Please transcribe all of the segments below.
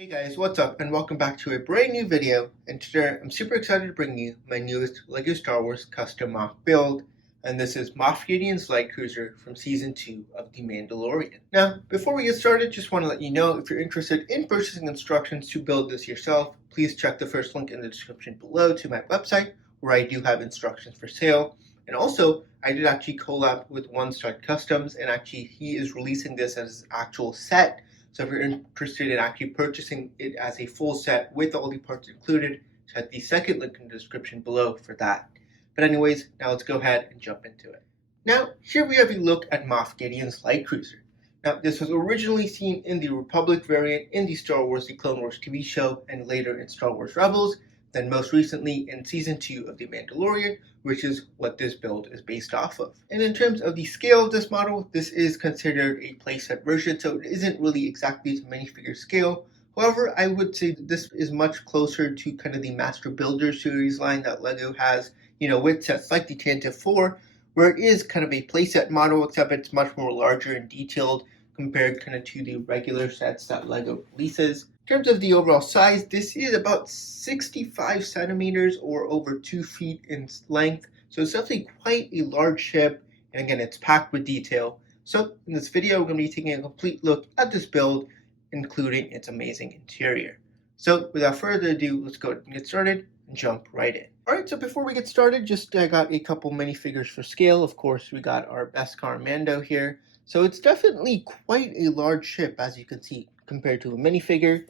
Hey guys, what's up and welcome back to a brand new video, and today I'm super excited to bring you my newest LEGO Star Wars custom MOC build, and this is Moff Gideon's light cruiser from Season 2 of The Mandalorian. Now, before we get started, just want to let you know if you're interested in purchasing instructions to build this yourself, please check the first link in the description below to my website where I do have instructions for sale. And also, I did actually collab with One Star Customs, and actually he is releasing this as an actual set. So if you're interested in actually purchasing it as a full set with all the parts included, check the second link in the description below for that. But anyways, now let's go ahead and jump into it. Now, here we have a look at Moff Gideon's light cruiser. Now, this was originally seen in the Republic variant in the Star Wars The Clone Wars TV show and later in Star Wars Rebels, then most recently in Season 2 of The Mandalorian, which is what this build is based off of. And in terms of the scale of this model, this is considered a playset version, so it isn't really exactly to minifigure scale. However, I would say that this is much closer to kind of the Master Builder series line that LEGO has, with sets like the Tantive 4, where it is kind of a playset model, except it's much more larger and detailed compared kind of to the regular sets that LEGO releases. In terms of the overall size, this is about 65 centimeters or over 2 feet in length, so it's definitely quite a large ship, and again, it's packed with detail. So in this video, we're going to be taking a complete look at this build, including its amazing interior. So without further ado, let's go ahead and get started and jump right in. Alright, so before we get started, I got a couple minifigures for scale. Of course, we got our Beskar Mando here. So it's definitely quite a large ship, as you can see, compared to a minifigure.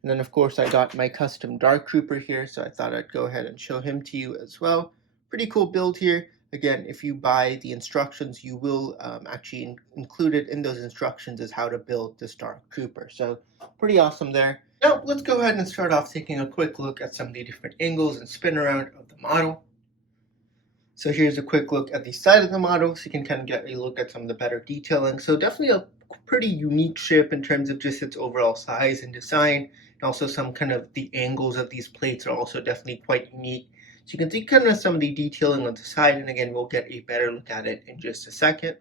And then, of course, I got my custom Dark Trooper here, so I thought I'd go ahead and show him to you as well. Pretty cool build here. Again, if you buy the instructions, you will actually include it in those instructions as how to build this Dark Trooper. So, pretty awesome there. Now, let's go ahead and start off taking a quick look at some of the different angles and spin around of the model. So here's a quick look at the side of the model, so you can kind of get a look at some of the better detailing. So definitely a pretty unique ship in terms of just its overall size and design. And also some kind of the angles of these plates are also definitely quite unique. So you can see kind of some of the detailing on the side, and again, we'll get a better look at it in just a second.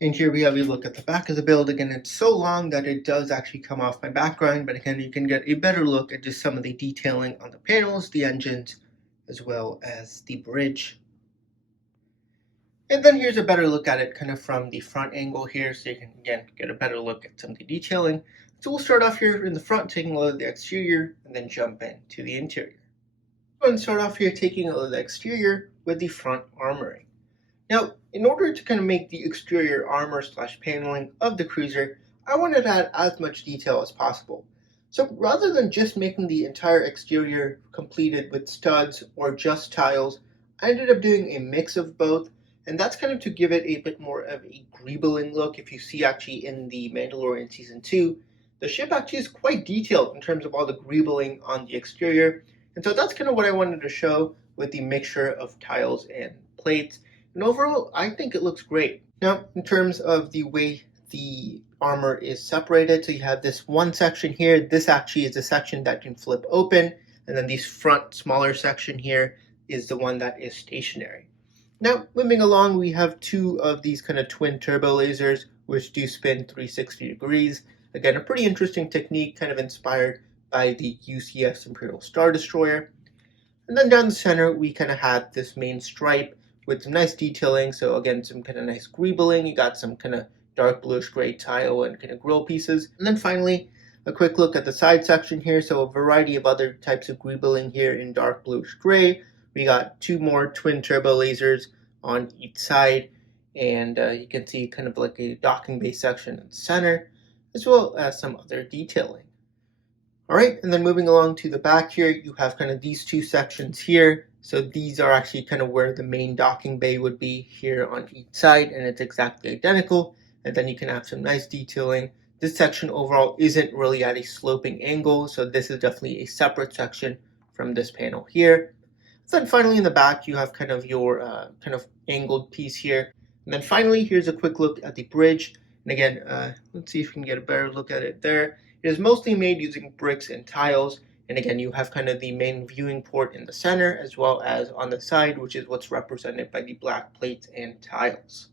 And here we have a look at the back of the build. Again, it's so long that it does actually come off my background, but again, you can get a better look at just some of the detailing on the panels, the engines, as well as the bridge. And then here's a better look at it kind of from the front angle here, so you can again get a better look at some of the detailing. So we'll start off here in the front, taking a look at the exterior, and then jump into the interior. Go and start off here taking a look at the exterior with the front armoring. Now, in order to kind of make the exterior armor / paneling of the cruiser, I wanted to add as much detail as possible. So rather than just making the entire exterior completed with studs or just tiles, I ended up doing a mix of both. And that's kind of to give it a bit more of a greebling look. If you see actually in the Mandalorian Season 2, the ship actually is quite detailed in terms of all the greebling on the exterior. And so that's kind of what I wanted to show with the mixture of tiles and plates. And overall, I think it looks great. Now, in terms of the way the armor is separated, so you have this one section here. This actually is a section that can flip open. And then this front smaller section here is the one that is stationary. Now, moving along, we have two of these kind of twin turbo lasers, which do spin 360 degrees. Again, a pretty interesting technique, kind of inspired by the UCS Imperial Star Destroyer. And then down the center, we kind of had this main stripe with some nice detailing. So again, some kind of nice greebling. You got some kind of dark bluish gray tile and kind of grill pieces. And then finally, a quick look at the side section here. So a variety of other types of greebling here in dark bluish gray. We got two more twin turbo lasers on each side, and you can see kind of like a docking bay section in the center, as well as some other detailing. Alright, and then moving along to the back here, you have kind of these two sections here. So these are actually kind of where the main docking bay would be here on each side, and it's exactly identical. And then you can have some nice detailing. This section overall isn't really at a sloping angle, so this is definitely a separate section from this panel here. Then finally in the back, you have kind of your kind of angled piece here. And then finally, here's a quick look at the bridge. And again, let's see if we can get a better look at it there. It is mostly made using bricks and tiles. And again, you have kind of the main viewing port in the center, as well as on the side, which is what's represented by the black plates and tiles.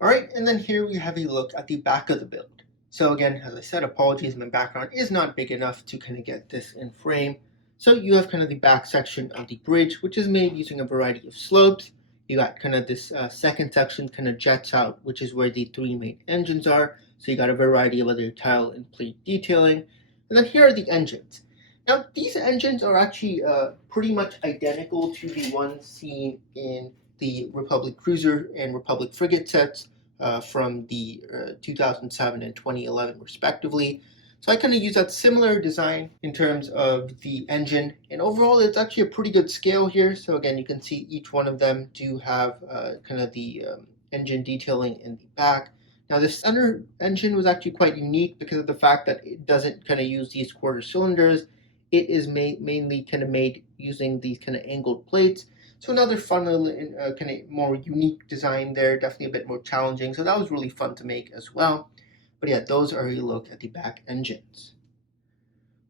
Alright, and then here we have a look at the back of the build. So again, as I said, apologies, my background is not big enough to kind of get this in frame. So you have kind of the back section of the bridge, which is made using a variety of slopes. You got kind of this second section kind of jets out, which is where the three main engines are. So you got a variety of other tile and plate detailing. And then here are the engines. Now, these engines are actually pretty much identical to the ones seen in the Republic Cruiser and Republic Frigate sets from the 2007 and 2011 respectively. So I kind of use that similar design in terms of the engine, and overall it's actually a pretty good scale here. So again, you can see each one of them do have kind of the engine detailing in the back. Now the center engine was actually quite unique because of the fact that it doesn't kind of use these quarter cylinders. It is mainly kind of made using these kind of angled plates. So another fun little kind of more unique design there, definitely a bit more challenging. So that was really fun to make as well. But yeah, those are a look at the back engines.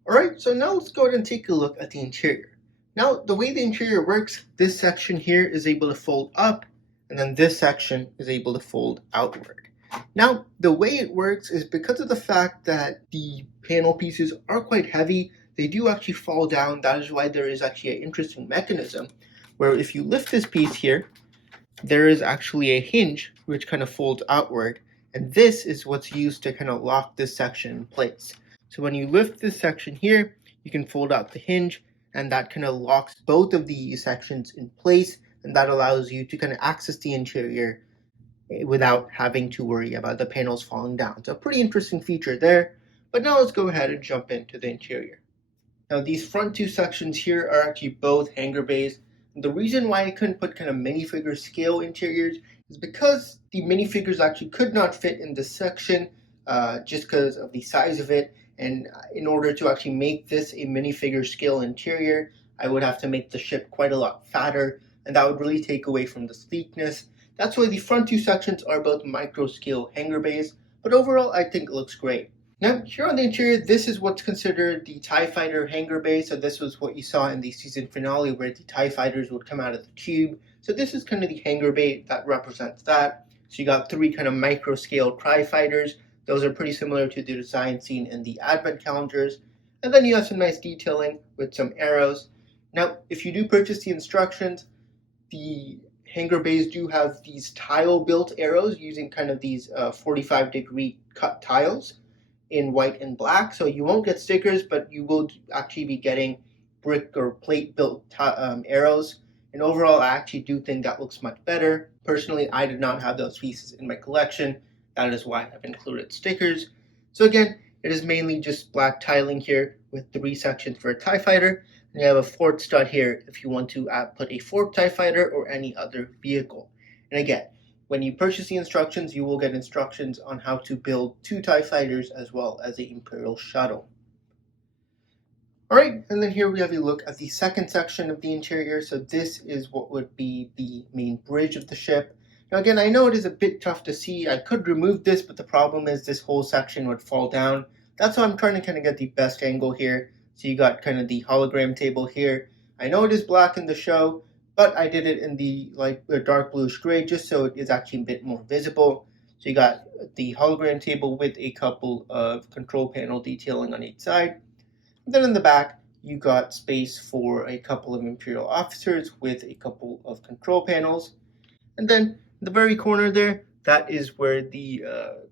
All right, so now let's go ahead and take a look at the interior. Now, the way the interior works, this section here is able to fold up, and then this section is able to fold outward. Now, the way it works is because of the fact that the panel pieces are quite heavy, they do actually fall down. That is why there is actually an interesting mechanism where if you lift this piece here, there is actually a hinge which kind of folds outward. And this is what's used to kind of lock this section in place. So when you lift this section here, you can fold out the hinge, and that kind of locks both of these sections in place, and that allows you to kind of access the interior without having to worry about the panels falling down. So a pretty interesting feature there. But now let's go ahead and jump into the interior. Now these front two sections here are actually both hangar bays. And the reason why I couldn't put kind of minifigure scale interiors is because the minifigures actually could not fit in this section just because of the size of it. And in order to actually make this a minifigure scale interior, I would have to make the ship quite a lot fatter, and that would really take away from the sleekness. That's why the front two sections are both micro scale hangar bays, but overall I think it looks great. Now, here on the interior, this is what's considered the TIE Fighter hangar bay. So this was what you saw in the season finale where the TIE Fighters would come out of the tube. So this is kind of the hangar bay that represents that. So you got three kind of micro scale TIE Fighters. Those are pretty similar to the design seen in the advent calendars. And then you have some nice detailing with some arrows. Now, if you do purchase the instructions, the hangar bays do have these tile built arrows using kind of these 45-degree cut tiles in white and black. So you won't get stickers, but you will actually be getting brick or plate built arrows. And overall, I actually do think that looks much better. Personally, I did not have those pieces in my collection. That is why I've included stickers. So again, it is mainly just black tiling here with 3 sections for a TIE Fighter. And you have a fourth stud here if you want to put a fourth TIE Fighter or any other vehicle. And again, when you purchase the instructions, you will get instructions on how to build 2 TIE Fighters as well as the Imperial shuttle. Alright, and then here we have a look at the second section of the interior. So this is what would be the main bridge of the ship. Now again, I know it is a bit tough to see. I could remove this, but the problem is this whole section would fall down. That's why I'm trying to kind of get the best angle here. So you got kind of the hologram table here. I know it is black in the show, but I did it in the dark bluish gray just so it is actually a bit more visible. So you got the hologram table with a couple of control panel detailing on each side. And then in the back, you got space for a couple of Imperial officers with a couple of control panels. And then in the very corner there, that is where the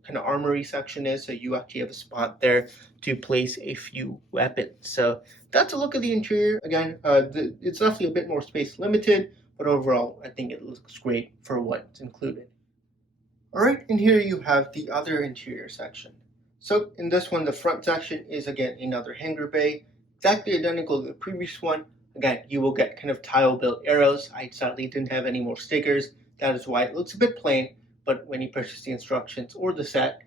kind of armory section is. So you actually have a spot there to place a few weapons. So that's a look at the interior. Again, it's definitely a bit more space limited, but overall, I think it looks great for what's included. All right, and here you have the other interior section. So in this one, the front section is again another hangar bay, exactly identical to the previous one. Again, you will get kind of tile-built arrows. I sadly didn't have any more stickers. That is why it looks a bit plain, but when you purchase the instructions or the set,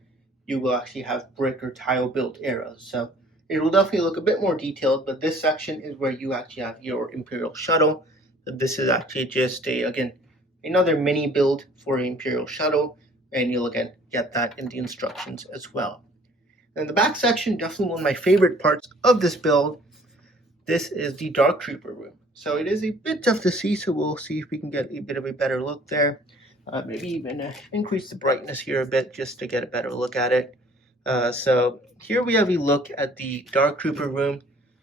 you will actually have brick or tile-built arrows. So it will definitely look a bit more detailed, but this section is where you actually have your Imperial shuttle. So this is actually just another mini build for an Imperial shuttle, and you'll again get that in the instructions as well. And the back section, definitely one of my favorite parts of this build. This is the Dark Trooper room. So it is a bit tough to see, so we'll see if we can get a bit of a better look there. Maybe even increase the brightness here a bit just to get a better look at it. So here we have a look at the Dark Trooper room.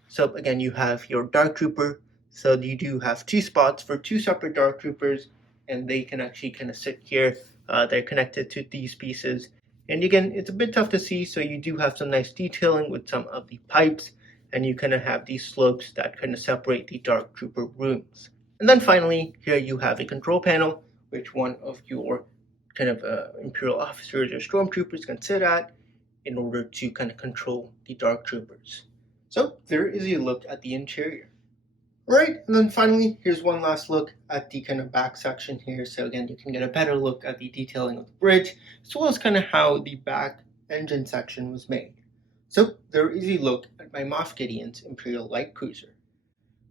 So again, you have your Dark Trooper. So you do have two spots for two separate Dark Troopers, and they can actually kind of sit here. They're connected to these pieces. And again, it's a bit tough to see, so you do have some nice detailing with some of the pipes, and you kind of have these slopes that kind of separate the Dark Trooper rooms. And then finally, here you have a control panel, which one of your kind of Imperial officers or stormtroopers can sit at in order to kind of control the Dark Troopers. So there is a look at the interior. Right, and then finally, here's one last look at the kind of back section here. So again, you can get a better look at the detailing of the bridge, as well as kind of how the back engine section was made. So there is a look at my Moff Gideon's Imperial Light Cruiser.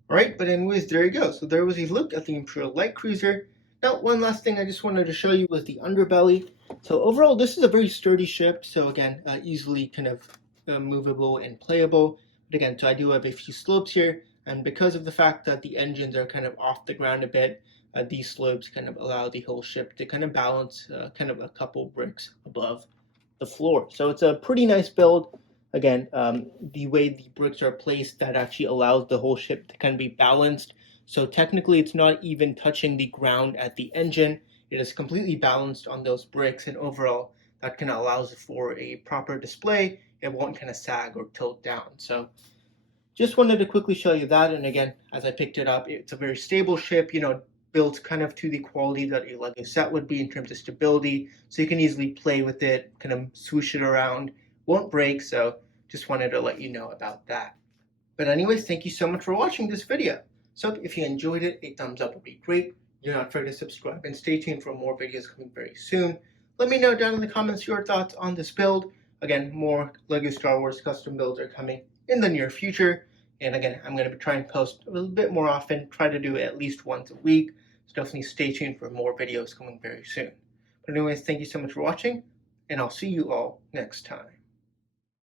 Alright, but anyways, there you go. So there was a look at the Imperial Light Cruiser. Now, one last thing I just wanted to show you was the underbelly. So overall, this is a very sturdy ship. So again, easily kind of movable and playable. But again, so I do have a few slopes here. And because of the fact that the engines are kind of off the ground a bit, these slopes kind of allow the whole ship to kind of balance kind of a couple bricks above the floor. So it's a pretty nice build. Again, the way the bricks are placed, that actually allows the whole ship to kind of be balanced. So technically, it's not even touching the ground at the engine. It is completely balanced on those bricks, and overall, that kind of allows for a proper display. It won't kind of sag or tilt down. So just wanted to quickly show you that. And again, as I picked it up, it's a very stable ship, built kind of to the quality that a Lego set would be in terms of stability. So you can easily play with it, kind of swoosh it around, won't break. So just wanted to let you know about that. But anyways, thank you so much for watching this video. So if you enjoyed it, a thumbs up would be great. Do not forget to subscribe and stay tuned for more videos coming very soon. Let me know down in the comments your thoughts on this build. Again, more Lego Star Wars custom builds are coming in the near future. And again, I'm going to be trying to post a little bit more often, try to do it at least once a week. So definitely stay tuned for more videos coming very soon. But anyways, thank you so much for watching, and I'll see you all next time.